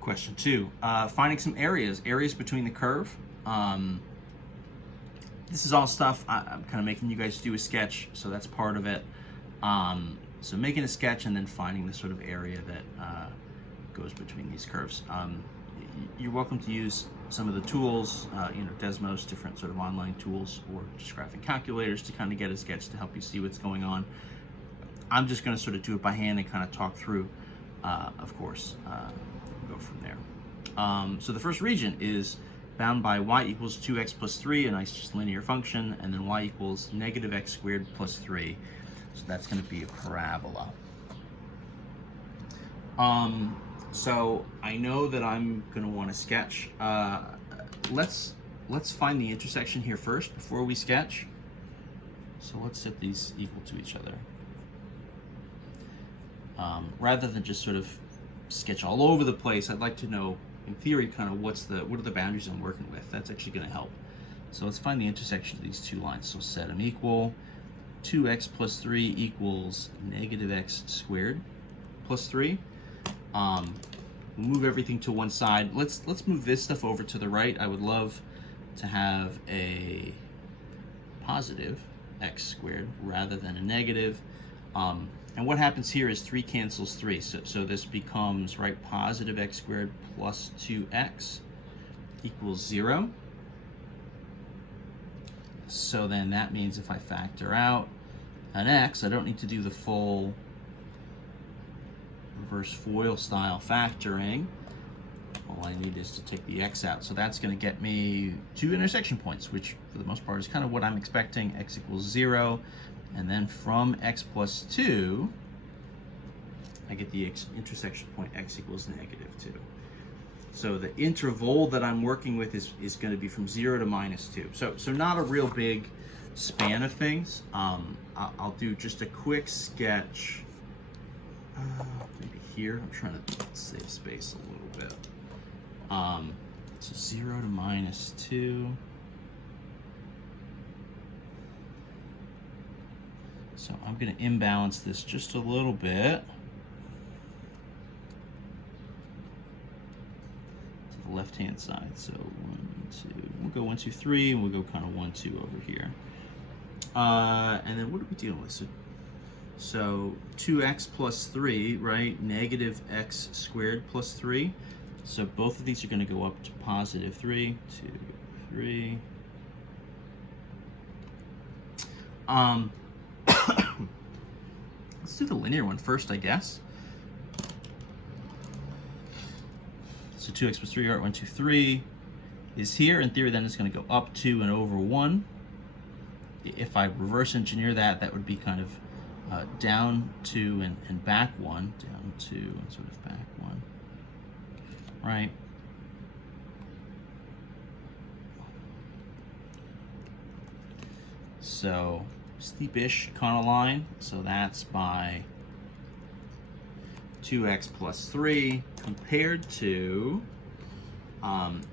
Question 2, finding some areas between the curve. This is all stuff I'm kind of making you guys do a sketch, so that's part of it. So making a sketch and then finding the sort of area that goes between these curves. You're welcome to use some of the tools, Desmos, different sort of online tools, or just graphing calculators to kind of get a sketch to help you see what's going on. I'm just going to sort of do it by hand and kind of talk through, of course, go from there. So the first region is bound by y equals 2x plus 3, a nice just linear function, and then y equals negative x squared plus 3. So that's going to be a parabola. So I know that I'm going to want to sketch. Let's find the intersection here first before we sketch. So let's set these equal to each other. Rather than just sort of sketch all over the place, I'd like to know, in theory, kind of what are the boundaries I'm working with. That's actually going to help. So let's find the intersection of these two lines. So set them equal. 2x plus 3 equals negative x squared plus 3. We'll move everything to one side. Let's move this stuff over to the right. I would love to have a positive x squared rather than a negative. And what happens here is 3 cancels 3. So this becomes, right, positive x squared plus 2x equals 0. So then that means if I factor out an x, I don't need to do the full reverse FOIL style factoring. All I need is to take the x out. So that's going to get me 2 intersection points, which for the most part is kind of what I'm expecting. X equals 0. And then from x plus 2, I get the intersection point x equals negative 2. So the interval that I'm working with is going to be from 0 to minus 2. So not a real big span of things. I'll do just a quick sketch. Maybe here. I'm trying to save space a little bit. So 0 to minus 2. So I'm going to imbalance this just a little bit to the left-hand side. So 1, 2. We'll go 1, 2, 3, and we'll go kind of 1, 2 over here. And then what are we dealing with? So 2x plus 3, right? Negative x squared plus 3. So both of these are going to go up to positive 3, 2, 3. Let's do the linear one first, I guess. So 2x plus 3, 1, 2, 3 is here. In theory, then it's going to go up 2 and over 1. If I reverse engineer that, that would be kind of down 2 and back 1. Down 2 and sort of back 1. Right? So steepish kind of line. So that's by 2x plus 3 compared to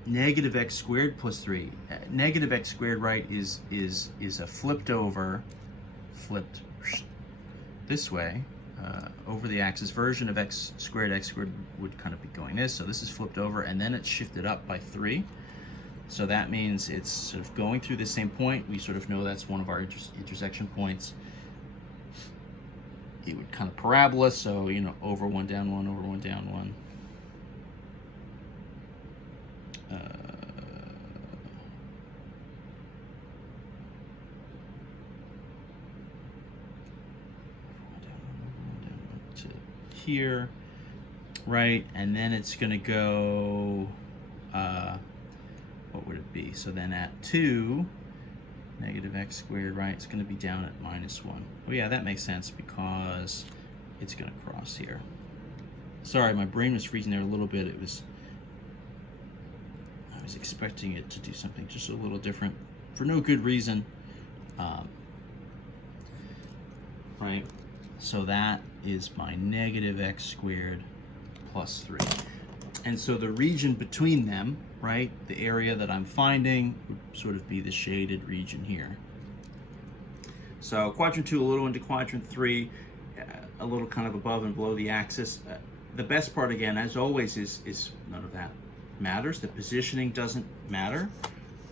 negative x squared plus 3. Negative x squared, right, is a flipped this way over the axis version of x squared. X squared would kind of be going this. So this is flipped over, and then it's shifted up by 3. So that means it's sort of going through the same point. We sort of know that's one of our intersection points. It would kind of parabola, so, over 1, down 1, over 1, down 1. To here, right? And then it's going to go, what would it be? So then at 2, negative x squared, right? It's going to be down at minus 1. Oh yeah, that makes sense because it's going to cross here. Sorry, my brain was freezing there a little bit. I was expecting it to do something just a little different for no good reason. Right? So that is my negative x squared plus 3. And so the region between them, right, the area that I'm finding would sort of be the shaded region here. So quadrant 2 a little into quadrant 3, a little kind of above and below the axis. the best part, again, as always, is none of that matters. The positioning doesn't matter.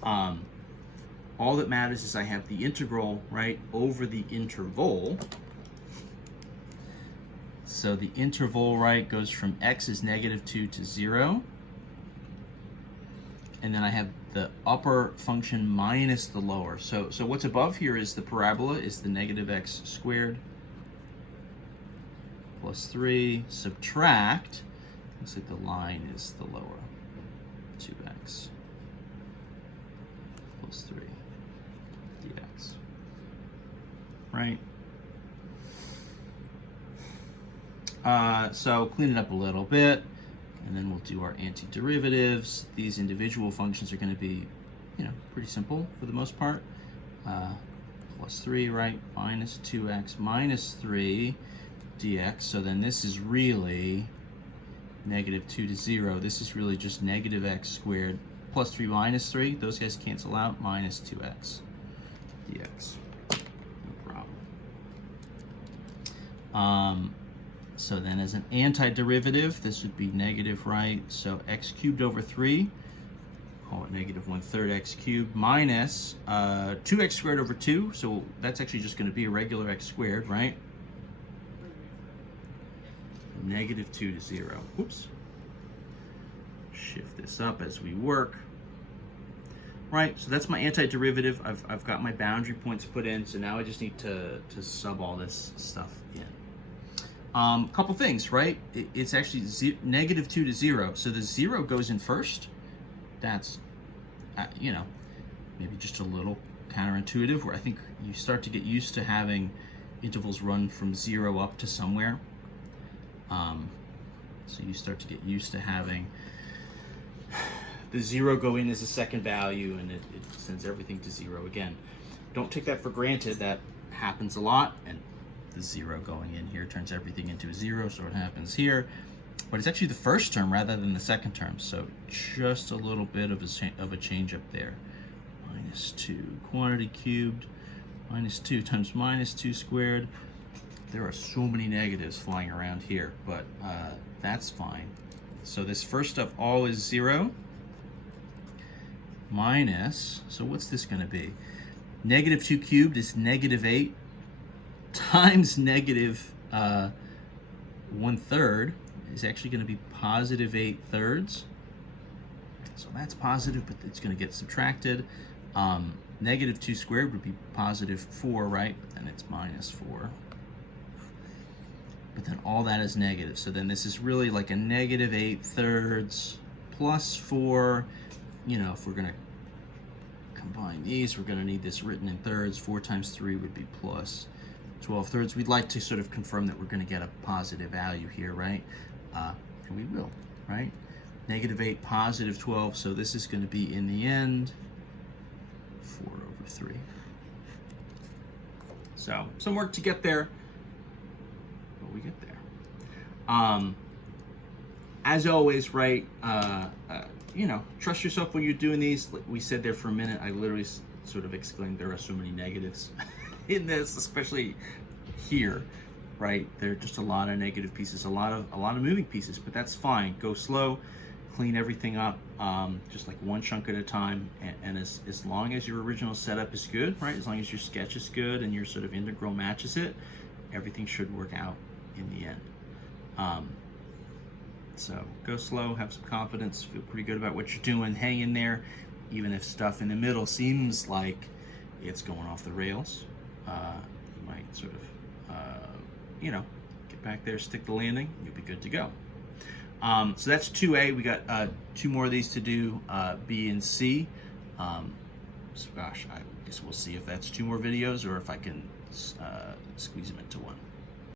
All that matters is I have the integral, right, over the interval. So the interval, right, goes from x is -2 to 0. And then I have the upper function minus the lower. So what's above here is the parabola, is the -x squared plus 3, subtract, looks like the line is the lower, 2x plus 3 dx, right? So clean it up a little bit, and then we'll do our antiderivatives. These individual functions are going to be, pretty simple for the most part. Plus 3, right? Minus 2x minus 3 dx. So then this is really -2 to 0. This is really just -x squared plus 3 minus 3. Those guys cancel out. Minus 2x dx. No problem. So then as an antiderivative, this would be negative, right? So x cubed over 3, call it -1/3 x cubed, minus 2x squared over 2. So that's actually just going to be a regular x squared, right? -2 to 0. Oops. Shift this up as we work. Right, so that's my antiderivative. I've got my boundary points put in, so now I just need to sub all this stuff in. Couple things, right? It's actually -2 to 0, so the 0 goes in first. That's, maybe just a little counterintuitive, where I think you start to get used to having intervals run from 0 up to somewhere. So you start to get used to having the 0 go in as a second value, and it sends everything to 0 again. Don't take that for granted. That happens a lot, and the 0 going in here turns everything into a 0, so it happens here. But it's actually the first term rather than the second term, so just a little bit of a change up there. -2 quantity cubed, -2 times -2 squared. There are so many negatives flying around here, but that's fine. So this first stuff all is 0. Minus, so what's this going to be? -2 cubed is -8 times -1/3 is actually going to be +8/3. So that's positive, but it's going to get subtracted. -2 squared would be +4, right? And it's -4. But then all that is negative. So then this is really like a -8/3 plus 4. If we're going to combine these, we're going to need this written in thirds. 4 times 3 would be plus 12/3. We'd like to sort of confirm that we're going to get a positive value here, right? And we will, right? -8, +12. So this is going to be, in the end, 4/3. So some work to get there, but we get there. As always, right? Trust yourself when you're doing these. Like we said there for a minute, I literally sort of exclaimed, there are so many negatives in this, especially here, right? There are just a lot of negative pieces, a lot of moving pieces, but that's fine. Go slow, clean everything up, just like one chunk at a time. And as long as your original setup is good, right? As long as your sketch is good and your sort of integral matches it, everything should work out in the end. So go slow, have some confidence, feel pretty good about what you're doing, hang in there, even if stuff in the middle seems like it's going off the rails. You might sort of, get back there, stick the landing, you'll be good to go. So that's 2A. We got 2 more of these to do, B and C. So gosh, I guess we'll see if that's 2 more videos or if I can squeeze them into one.